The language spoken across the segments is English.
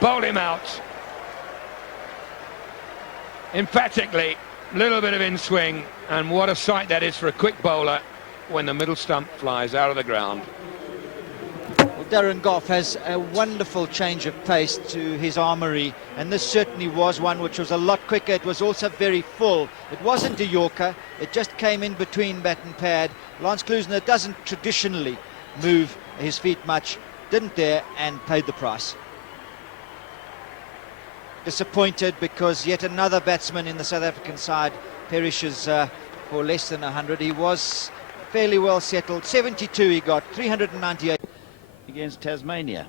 bowled him out. Emphatically, little bit of in-swing, and what a sight that is for a quick bowler when the middle stump flies out of the ground. Well, Darren Gough has a wonderful change of pace to his armoury, and this certainly was one which was a lot quicker. It was also very full. It wasn't a Yorker, it just came in between bat and pad. Lance Klusener doesn't traditionally move his feet much, didn't dare, and paid the price. Disappointed because yet another batsman in the South African side perishes for less than 100. He was fairly well settled. 72 he got, 398 against Tasmania.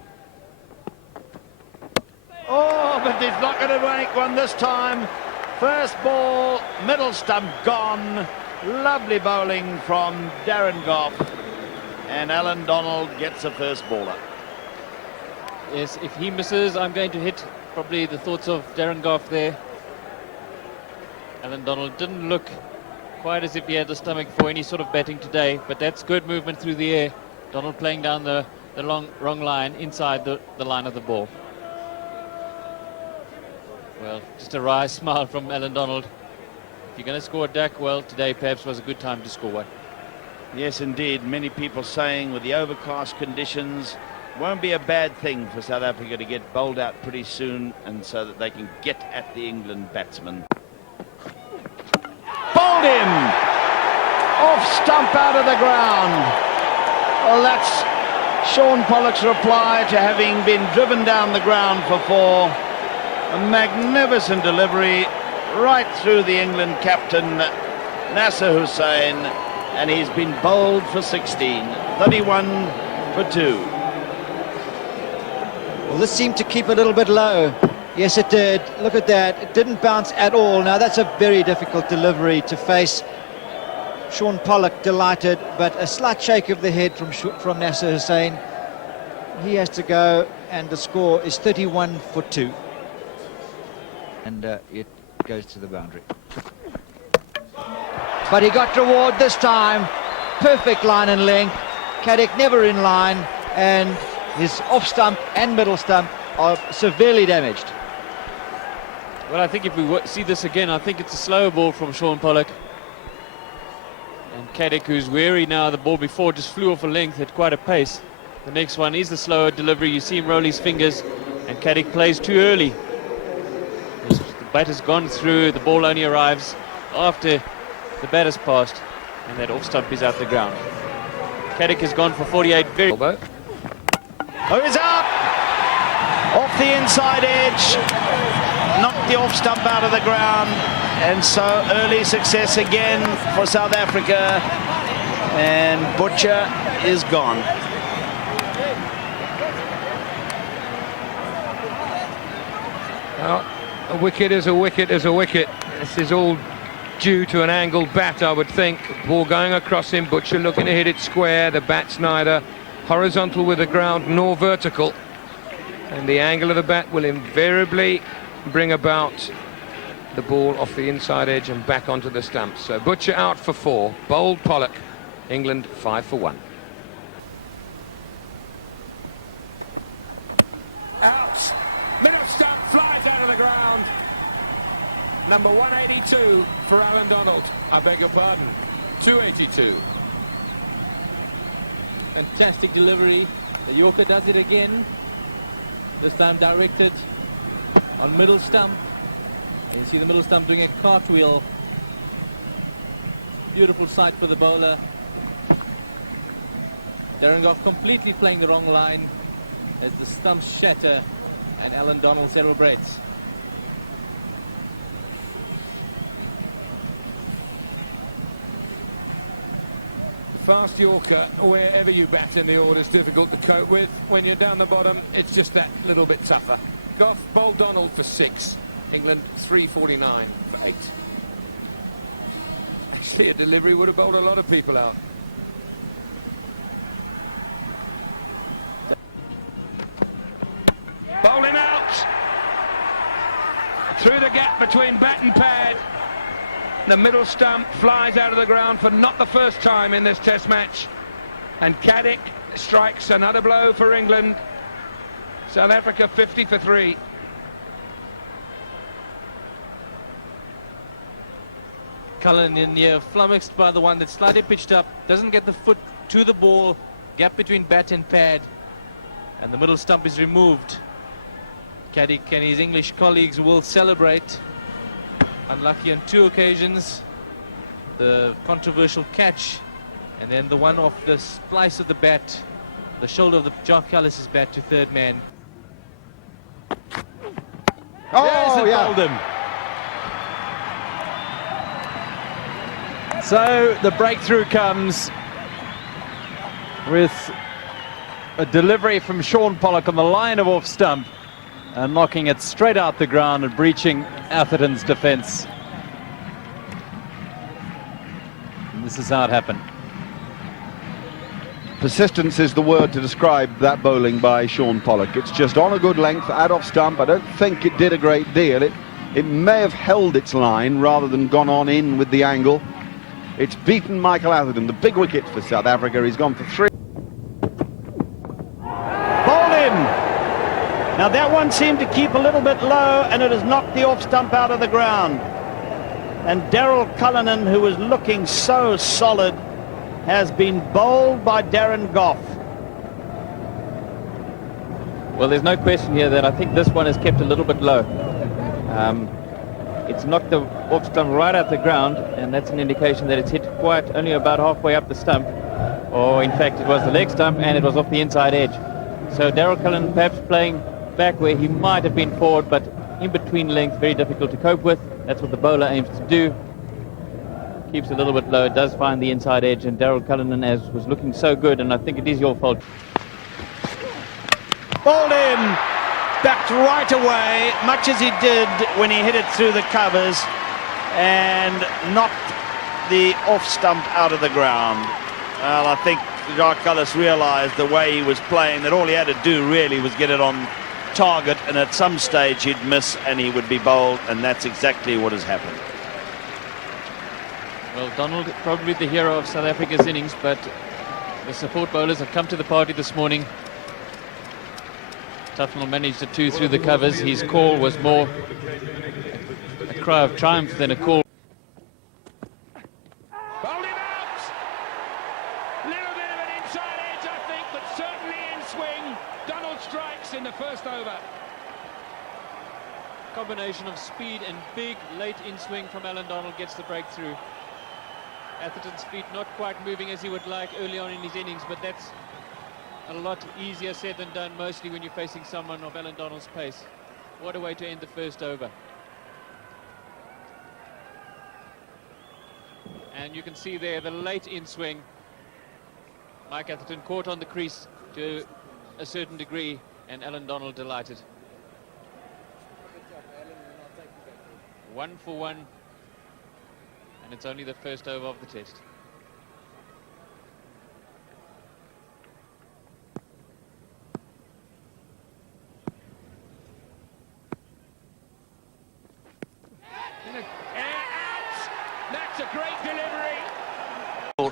Oh, but he's not going to make one this time. First ball, middle stump gone. Lovely bowling from Darren Gough, and Alan Donald gets a first baller. Yes, if he misses, I'm going to hit probably the thoughts of Darren Gough there. Alan Donald didn't look quite as if he had the stomach for any sort of batting today, but that's good movement through the air. Donald playing down the wrong line inside the line of the ball. Well, just a wry smile from Alan Donald. If you're going to score a duck, well, today perhaps was a good time to score one. Yes, indeed. Many people saying with the overcast conditions, won't be a bad thing for South Africa to get bowled out pretty soon, and so that they can get at the England batsman. Bowled him! Off stump out of the ground. Well, that's Shaun Pollock's reply to having been driven down the ground for four. A magnificent delivery right through the England captain, Nasser Hussain, and he's been bowled for 16, 31 for 2. Well, this seemed to keep a little bit low. Yes, it did. Look at that. It didn't bounce at all. Now, that's a very difficult delivery to face. Shaun Pollock delighted, but a slight shake of the head from Nasser Hussain. He has to go, and the score is 31 for 2. And it goes to the boundary. But he got reward this time. Perfect line and length. Caddick never in line, and his off stump and middle stump are severely damaged. Well, I think if we see this again, I think it's a slower ball from Shaun Pollock. And Caddick, who's wary now, the ball before just flew off a length at quite a pace. The next one is the slower delivery. You see him roll his fingers, and Caddick plays too early. The bat has gone through, the ball only arrives after the bat has passed, and that off stump is out the ground. Caddick has gone for 48 very well. Oh, he's up! Off the inside edge, knocked the off stump out of the ground, and so early success again for South Africa, and Butcher is gone. Well, a wicket is a wicket is a wicket. This is all due to an angled bat, I would think. Ball going across him, Butcher looking to hit it square. The bat's neither horizontal with the ground nor vertical, and the angle of the bat will invariably bring about the ball off the inside edge and back onto the stumps. So Butcher out for 4, bowled Pollock. England 5 for 1. Out, middle stump flies out of the ground. Number 182 for Alan Donald. I beg your pardon, 282. Fantastic delivery. The Yorker does it again. This time directed on middle stump. And you see the middle stump doing a cartwheel. Beautiful sight for the bowler. Darren Gough completely playing the wrong line as the stumps shatter and Alan Donald celebrates. Fast Yorker, wherever you bat in the order, is difficult to cope with. When you're down the bottom, it's just that little bit tougher. Gough bowled Donald for 6. England 349 for 8. Actually, a delivery would have bowled a lot of people out. Bowl him out! Through the gap between bat and pad. The middle stump flies out of the ground for not the first time in this test match, and Caddick strikes another blow for England. South Africa 50 for 3. Cullen in here, flummoxed by the one that's slightly pitched up, doesn't get the foot to the ball, gap between bat and pad, and the middle stump is removed. Caddick and his English colleagues will celebrate. Unlucky on 2 occasions, the controversial catch, and then the one off the splice of the bat, the shoulder of the Jock Ellis's bat to third man. Oh, yeah. Bowled him. So the breakthrough comes with a delivery from Shaun Pollock on the line of off stump and knocking it straight out the ground and breaching Atherton's defence. And this is how it happened. Persistence is the word to describe that bowling by Shaun Pollock. It's just on a good length at off stump. I don't think it did a great deal. It may have held its line rather than gone on in with the angle. It's beaten Michael Atherton, the big wicket for South Africa. He's gone for 3. Bowled him. Now that one seemed to keep a little bit low, and it has knocked the off stump out of the ground. And Daryl Cullinan, who was looking so solid, has been bowled by Darren Goff. Well, there's no question here that I think this one is kept a little bit low. It's knocked the off stump right out the ground, and that's an indication that it's hit quite only about halfway up the stump, or in fact it was the leg stump and it was off the inside edge. So Daryl Cullinan perhaps playing back where he might have been forward, but in between length, very difficult to cope with. That's what the bowler aims to do. Keeps a little bit low, it does find the inside edge, and Daryl Cullinan as was looking so good, and I think it is your fault. Bowled him. Backed right away, much as he did when he hit it through the covers, and knocked the off stump out of the ground. Well, I think Jacques Ellis realised the way he was playing that all he had to do really was get it on target, and at some stage he'd miss and he would be bowled, and that's exactly what has happened. Well, Donald, probably the hero of South Africa's innings, but the support bowlers have come to the party this morning. Tufnell managed a 2 through the covers. His call was more a cry of triumph than a call.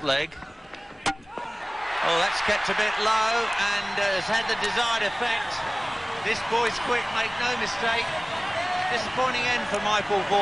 Leg. Oh, that's kept a bit low and has had the desired effect. This boy's quick, make no mistake. Disappointing end for Michael Vaughan.